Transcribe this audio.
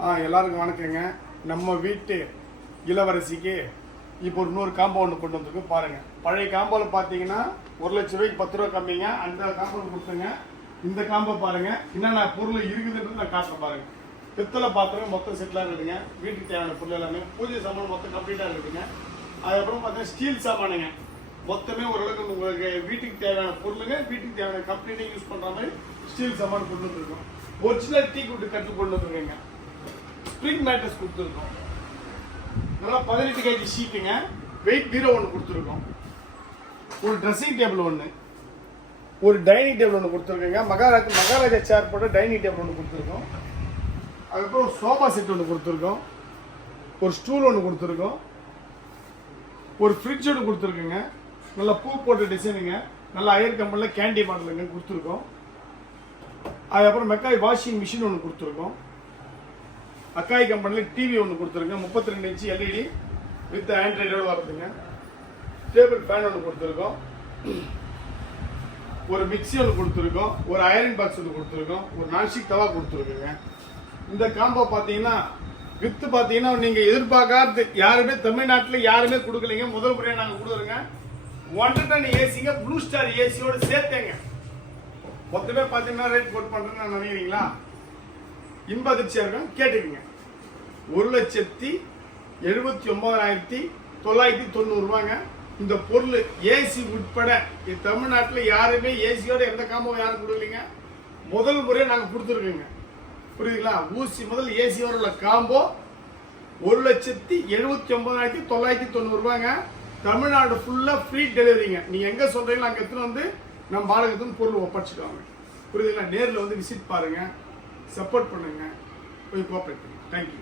எல்லாருக்கும் வணக்கங்க. நம்ம வீட்டு இளவரசிக்கு இப்போ ஒரு இன்னொரு காம்போ ஒன்று கொண்டு வந்துருக்கு பாருங்க. பழைய காம்போவில் பார்த்தீங்கன்னா 1,00,000 ரூபாய்க்கு 10 ரூபா கம்மிங்க. அந்த காம்போ கொடுத்துங்க. இந்த காம்போ பாருங்க என்னென்ன பொருள் இருக்குதுன்றது நான் காட்டுறேன் பாருங்க. பித்தளை பாத்திரம் மொத்தம் செட்டிலாக இருக்குதுங்க. வீட்டுக்கு தேவையான பொருள் எல்லாமே பூஜை சாமான் மொத்தம் கம்ப்ளீட்டாக இருக்குதுங்க. அதுக்கப்புறம் பார்த்தீங்கன்னா ஸ்டீல் சாமானுங்க மொத்தமே ஓரளவுக்கு உங்களுக்கு வீட்டுக்கு தேவையான பொருளுங்க, வீட்டுக்கு தேவையான கம்ப்ளீட்டாக யூஸ் பண்ணுற மாதிரி ஸ்டீல் சாமான் கொண்டு வந்துருக்கோம். ஒரிஜினல் டீ குட்டு கட்டு கொண்டு வந்துருக்கேங்க. ஸ்ப்ரிங் மேட்ரஸ் கொடுத்துருக்கோம். நல்லா 18 kg ஷீட்டுங்க. வெயிட் பீரோ ஒன்று கொடுத்துருக்கோம். ஒரு ட்ரெஸ்ஸிங் டேபிள் ஒன்று, ஒரு டைனிங் டேபிள் ஒன்று கொடுத்துருக்கோங்க. மகாராஜா சேர் போட்ட டைனிங் டேபிள் ஒன்று கொடுத்துருக்கோம். அதுக்கப்புறம் ஒரு சோஃபா செட் ஒன்று கொடுத்துருக்கோம். ஒரு ஸ்டூல் ஒன்று கொடுத்துருக்கோம். ஒரு ஃப்ரிட்ஜ் ஒன்று கொடுத்துருக்குங்க. நல்லா பூ போட்ட டிசைனுங்க. நல்லா அயர் கம்பெனியில் கேண்டி மாடலுங்க கொடுத்துருக்கோம். அதுக்கப்புறம் மெக்காய் வாஷிங் மிஷின் ஒன்று கொடுத்துருக்கோம். அக்காய் கம்பெனியில் டிவி ஒன்று கொடுத்துருக்கோம். 32 இன்ச்சு எல்இடி வித் ஆண்ட்ராய்டோடு வருதுங்க. டேபிள் ஃபேன் ஒன்று கொடுத்துருக்கோம். ஒரு மிக்சி ஒன்று கொடுத்துருக்கோம். ஒரு அயரன் பாக்ஸ் ஒன்று கொடுத்துருக்கோம். ஒரு நான்ஸ்டிக் தவா கொடுத்துருக்குங்க. இந்த காம்போ பார்த்தீங்கன்னா வித்து பார்த்தீங்கன்னா நீங்கள் எதிர்பார்க்காத யாருமே தமிழ்நாட்டில் யாருமே கொடுக்கலைங்க. முதல் முறையாக நாங்கள் கொடுக்குறோங்க. 1 டன் ஏசிங்க, ப்ளூ ஸ்டார் ஏசியோடு சேர்த்தேங்க. மொத்தமே பார்த்தீங்கன்னா ரேட் கோட் பண்ணுறேன்னு நினைக்கிறீங்களா? இன்ப அதிர்ச்சியாக இருக்கும், கேட்டுக்குங்க. 1,79,990 ரூபாங்க. இந்த பொருள் ஏசி உட்பட தமிழ்நாட்டில் யாருமே ஏசியோட எந்த காம்போ யாரும் கொடுக்கலீங்க. முதல் முறையாக நாங்கள் கொடுத்துருக்கோங்க. புரியுதுங்களா? ஊசி முதல் ஏசி வர உள்ள காம்போ 1,79,990 ரூபாங்க. தமிழ்நாடு ஃபுல்லாக ஃப்ரீ டெலிவரிங்க. நீங்கள் எங்கே சொல்கிறீங்களோ அங்கே எடுத்துன்னு வந்து நம்ம பாலகத்துன்னு பொருள் ஒப்படைச்சிடுவாங்க. புரியுதுங்களா? நேரில் வந்து விசிட் பாருங்கள், சப்போர்ட் பண்ணுங்கள், போய் கோஆப்ரேட் பண்ணுங்கள். தேங்க்யூ.